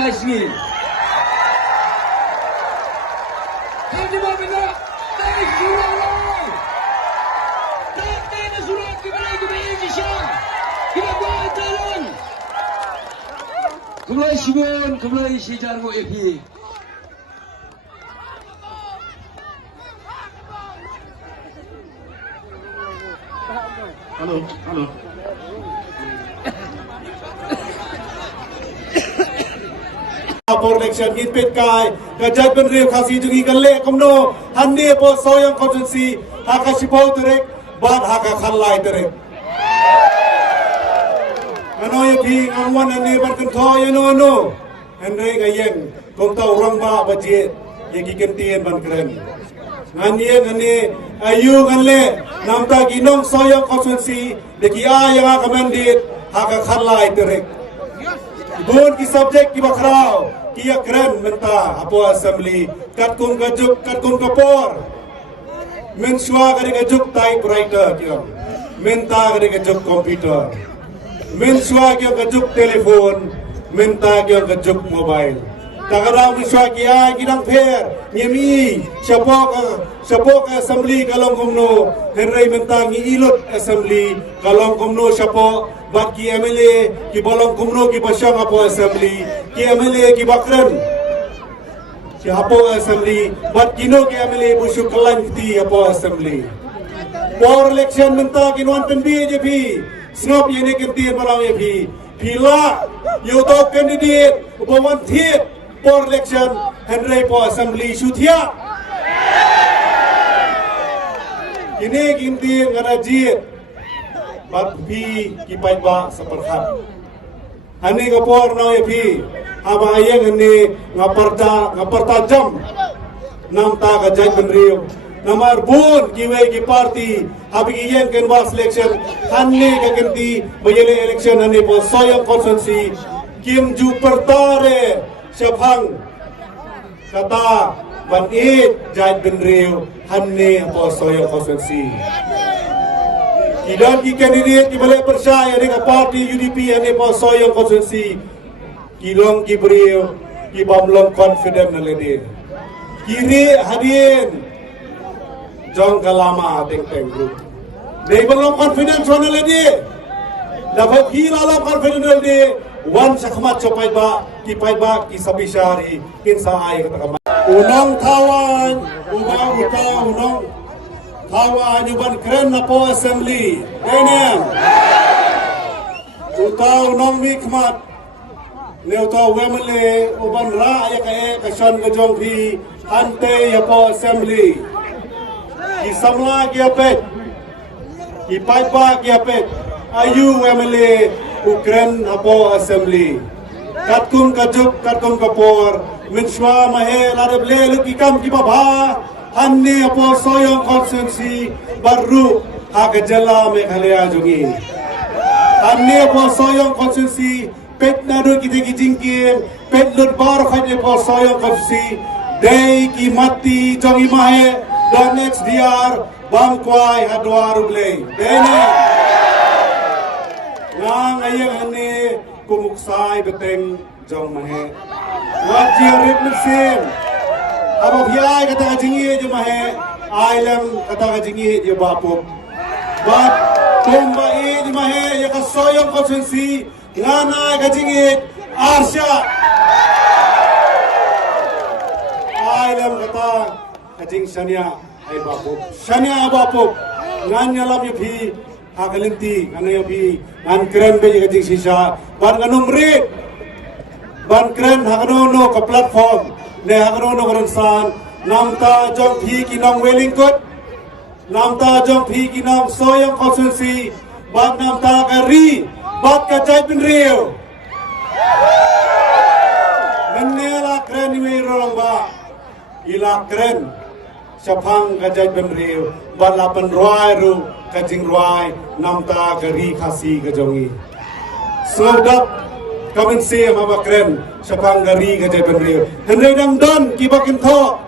lagi. Kamu bagaimana? Dari surau. Tak surau kembali ke Indonesia. Kita buat jalan. Kembali Simon, kembali sejarah FP. Halo. For election in Petkai, Kajat Ben Rio Kasi Jungi Gale Komno, Handi Po Soyang Constituency, Hakashipo Direk, Bad Haka Khalai Direk. Ano yung king ang one and never can call you no. Henry Gayeng, Komtao Ramba Bajit, Yagikantian Bankren. Nganyen ani ayu ganle namta ginong Soyang Constituency, Dekia yang akamandit, Haka Khalai Direk. Bun ki subject ki bakrao kia keren menta apo assembly kat kun kapor men shwa kare gajuk typewriter kia menta kare gajuk computer men shwa kia gajuk telefon menta kia gajuk mobile tagarang shwa kia ginang pher nyemi sapok assembly kalong komno henry menta ngi ilot assembly kalong komno sapok Bat ki MLA ki bolong kumno ki basyang apo assembly ki MLA ki bakran ki apo assembly bat kino ki MLA busuk kelan ti apo assembly for election menta ki non tembi je pi snop yene kenti malang ye pi pila you top candidate upawan thiet for election henry po assembly suthia kini kinti ngarajit Bat pi kipai ba seperhat. Hani kapor na pi. Haba ayeng hani ngaparta jam. Nam ta Kajat Ben Rio. Namar bun kiwe ki party. Habi iyeng canvas election. Hani kaganti bayele election hani po Soyang Constituency. Kim ju pertare syabhang kata ban Kajat Ben Rio. Hani po Soyang Constituency. Idan ki candidate ki balik percaya dengan parti UDP yang ni Soyang Constituency kilong ki beriu ki bamlong confident na lede kiri hadien jong kalama teng group dei bamlong confident na lede dapat hilala confident na lede wan sakmat chopai ba ki sabishari kinsa ay katakama unang tawan unang Hawa anyuban keren na po assembly. Amen. Utaw nong mikmat. Leutaw wemele uban ra ya kae kasan gajong pi ante ya po assembly. Isamla giapet. Ipaipa giapet. Ayu wemele ukren na po assembly. Katkum kapor. Minshwa mahe lareble lukikam kibaba. Hanni apo Soyang Constituency baru Hakajala Meghalaya jungi. Hanni apo Soyang Constituency pet nadu kita kijingkin pet lut bar khajne apo Soyang Constituency day ki mati jongi mahe dan next DR bangkwai hadwar ublay. Dene. Nang ayang hanni kumuksai beteng jong mahe. Wajir ripnesim. Apa biaya kata kajingi je mahe, ailam kata kajingi je bapuk. Bat tumba je mahe, ya ka Soyang Constituency, ngana kajingi arsya. Ailam kata kajing shania ay bapuk. Shania bapuk, nganya lam yupi hakalinti, ngana yupi ngan keren be kajing sisa, ban nganum rit, ban keren hakanono ka platform. Ne hakrono karansan namta jong phi kinong Wellington namta jong phi kinong Soyang Constituency bat namta kari bat Kajat Ben Rio menela kren ni rolong ba ila kren syabhang Kajat Ben Rio bat lapan ruai ru kajing ruai namta kari khasi kajongi sodap Kamen se mama keren syabhang gari Kajat Ben Rio. Henry Damdon kibakin tho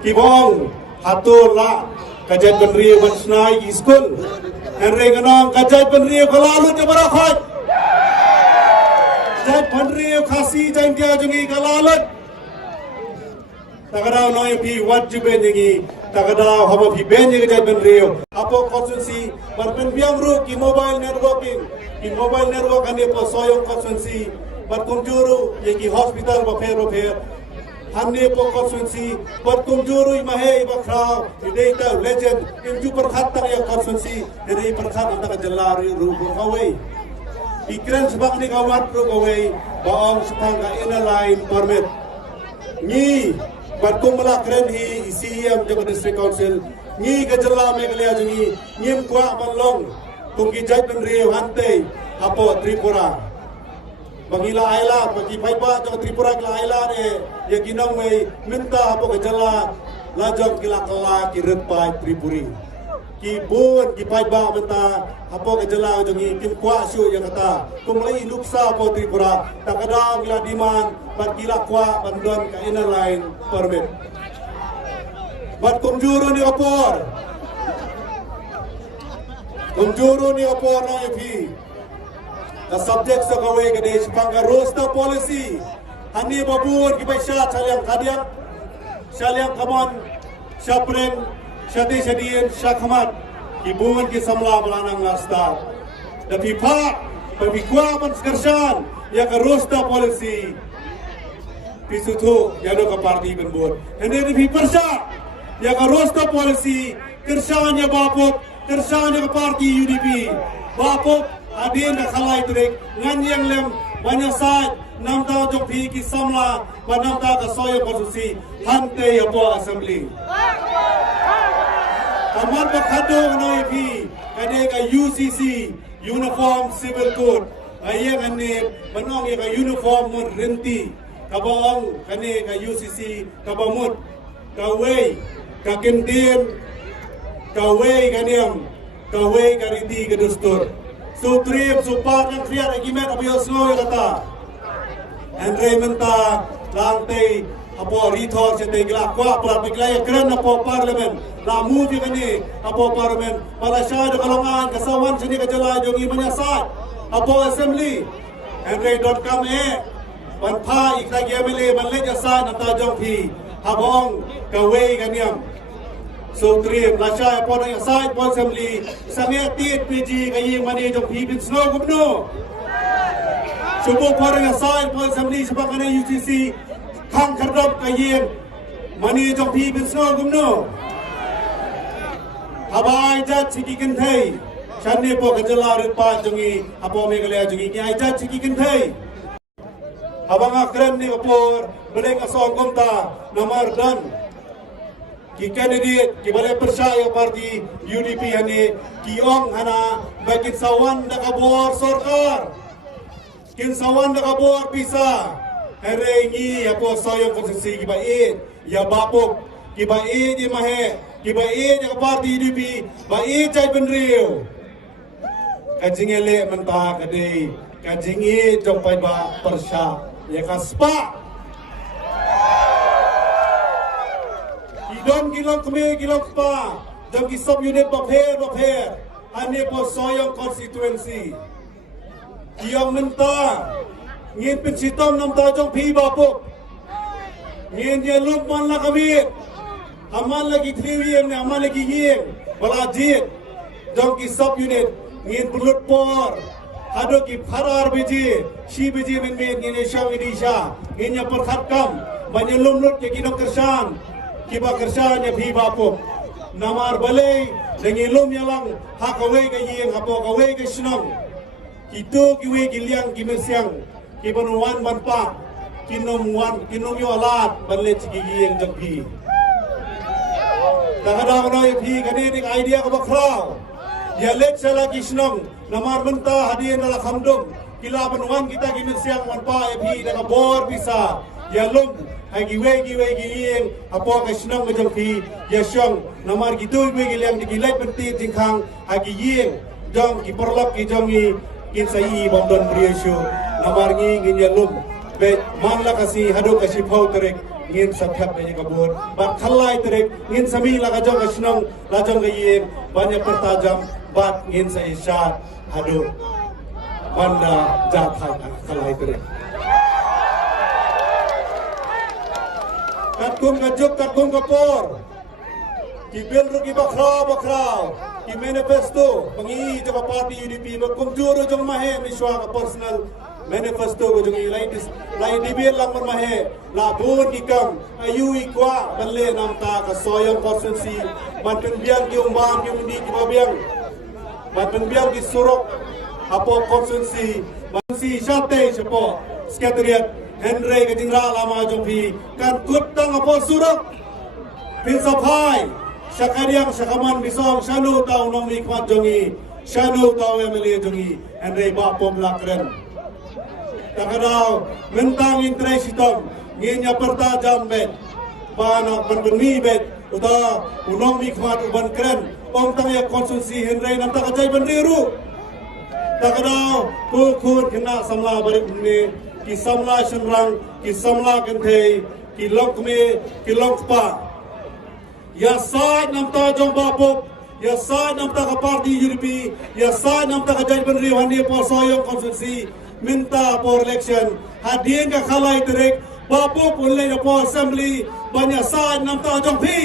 kibong hatul la Kajat Ben Rio bansnai school. Henry ganong Kajat Ben Rio kalalu je barakhat. Jai Pandriyo Khasi Jai Kya Jungi Kalalat Takadaw no pi wajib bengi takadaw haba pi bengi Jai Pandriyo Apo konsensi berpen biang ru ki mobile networking ki mobile network ane po soyong konsensi berkunjuru ye ki hospital ba Hanne po konsensi berkunjuru imahe bakra data legend inju perkhatan ya konsensi dari perkhatan antara jelari ru kawai ikran sebab ni kawat ru kawai baong sepangga ina line permit ni berkumla keren hi CM Jawa District Council ni kejela Meghalaya jungi ngim kwa manlong tunggi Jai Pandriyo hante apo Tripura Bangila Aila, bagi Paipa, jangan Tripura kila Aila ni, yang kinang may minta apa kejala, lajang kila kala kirit pai Tripuri. Ki bun, ki Paipa minta apa kejala jangan kim kuat syu yang kata, kumulai luksa apa Tripura, tak kadang kila diman, bat kila kuat bantuan kaina lain permit. Bat kumjuru ni kapor, kumjuru ni kapor no yapi. The subject sa kaway kadai sepangga roster policy. Hani babun kibai syat syaliang kadiak, syaliang kaman, syapren, syati syadien, syakhamat. Kibun ki samla melanang lasta. Tapi pak, pemikwa man sekarsan, ya ka roster policy. Pisutu, ya do ka parti benbun. Hindi di persya, ya ka roster policy, kersan ya bapuk, kersan ya ka parti UDP. Bapuk, adin ka khalai trek ngan yang lem banyak saat nam ta jok phi ki samla ba nam ta ka soyo konstitusi hante ya po assembly amar ba khado no phi kade ka UCC uniform civil code ayeng ane banong ya ka uniform mun renti ka baong kane ka UCC ka bamut ka wei ka kendien ka wei kaniam ka wei ka riti ka dustur Sutrip, supat yang kriat agimet apa yang semua kata. Andre minta lantai apa rithor cetai gelak kuat pelat berkelaya keren apa parlimen. La move yang ini apa parlimen. Pada syah kalongan kasawan sini kejala jongi menyasat apa assembly. Andre.com Panpa iklagi amile manlej asat nata jongpi. Habong kawai kaniam. So trip lasha apa yang side pol assembly sangat tit PG kayi mani jong pibin snow gubno subuh parang yang side pol assembly sebabkan UCC kang kardop kayi mani jong pibin snow gubno habai jat siki kentai channe po kejala ripat jongi apa Meghalaya jongi ki jat siki kentai habang akren ni opor beleng asong komta nomor dan ki candidate ki balai persaya parti UDP hani ki ong hana bagi sawan da kabor sarkar kin sawan da kabor pisa here ngi apo soyo konstitusi ki bai ya bapuk ki bai di mahe ki bai ya parti UDP bai Jai Pandriyo kajingele mentah kadai kajingi jompai ba persya ya kaspa Idom gilong kami gilong pa jam ki sub unit bapher ane po soyong constituency iyong minta ngin pensitom nam tajong pi bapuk ngin ye lup man la kami aman lagi triwiem ne aman lagi yeng bala jit jam ki sub unit ngin bulut por ado ki pharar beji shi beji men ngin shang idisha ngin ya perkhat kam banyak lumlut ke kidok kersan kiba kersanya bhi bapuk namar balai dengilum yalang hakawai ke yeng hapo kawai ke snong itu kiwe giliang kimesyang kibanuan manpa kinom yo alat balai cigi yeng jangbi takada noi bhi kani dik idea ka bakrao ya lek sala kisnong namar menta hadien ala khamdum kila banuan kita kimesyang manpa bhi daga bor bisa ya lum Hagi wegi yang apa kesenang macam fi ya syong namar gitu wegi yang digilai berti tingkang hagi yang jong ki perlok ki jongi kin sai bomdon priesyo namar ngi ngin ya lum be manla kasi hadu kasi phau terek ngin sathap be kabur ba khallai terek ngin sami la ka jong kesenang la jong ye banyak pertajam bat ngin sai syat hadu banda jat khallai terek kat kum kajuk kat kum kapor ki bil rugi bakrau ki manifesto pengi jong parti UDP bakum juru jong mahe miswa ka personal manifesto ko jong lai dibil lang mahe la bun ki kam ayu ikwa balle nam ta ka soyong constituency man biang ki umbang ki undi ki babiang man biang ki surok apo constituency man si shate sepo sekretariat Henry ka jingra lama jong pi kan kutang apo surok pin sapai Syakariang syakaman bisong syanu tau nong mikmat jongi syanu tau emeli jongi Henry bapom lakren takadau mentang interes hitam nginya pertajam bet bana berbeni bet uta unong mikmat uban kren ong tang ya konsumsi Henry nam tak ajai bendiru takadau kukun kena samla barik ni ki samla shenrang ki samla kentei ki lokme ki lokpa ya side nam ta jong bapop ya side nam ta ka parti UDP ya side nam ta ka jai benri handi por soyong konstitusi minta por election hadien ka khalai terek bapop ulai na por assembly banyak side nam ta jong pi